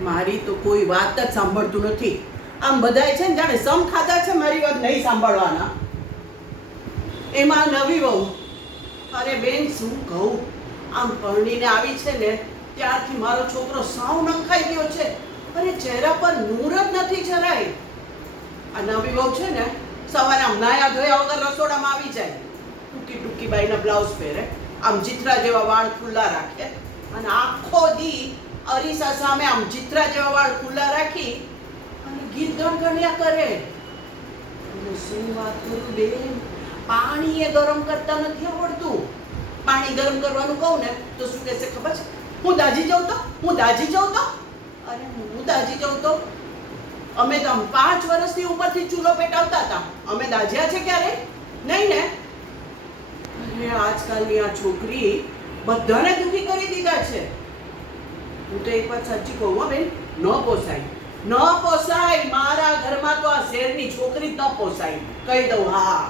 મારી તો કોઈ વાત જ સાંભળતું નથી. આમ બધાય છે ને જાણે સમ ખાધા છે, મારી વાત નહીં સાંભળવાના. એમાં નવી વહુ, અરે બેન શું કહું, આમ પરણીને આવી છે ને ત્યારથી મારો છોકરો સાવ નંખાઈ ગયો છે. અરે ચહેરા પર નૂર જ નથી જરાય. આ નવી વહુ છે ને સવારે આમ નાયા ધોયા વગર રસોડામાં આવી જાય, ટૂંકી ટૂંકી બાઈના બ્લાઉઝ પહેરે, આમ જીથરા જેવા વાળ ખુલ્લા રાખે અને આખો દી અરીસા સામે આમ જીથરા જેવા વાળ ખુલ્લા રાખી અને ગીત ગણગણ્યા કરે. અને શું વાત કરું બેન, પાણી એ ગરમ કરતા નથી આવડતું. પાણી ગરમ કરવાનું કહું ને તો શું કહેશે ખબર છે? હું દાજી જાઉં તો, હું દાજી જાઉં તો. અરે હું દાજી જાઉં તો અમે તો આમ 5 વર્ષથી ઉપરથી ચૂલો પેટાવતા હતા, અમે દાજ્યા છે ક્યારે? નહીં ને. અરે આજકાલની આ છોકરી બધાને દુઃખી કરી દીધા છે. હું તો એક વાત સાચી કહું હો બેન, ન પોસાય, ન પોસાય. મારા ઘરમાં તો આ શેરની છોકરી જ ન પોસાય, કહી દઉં. હા.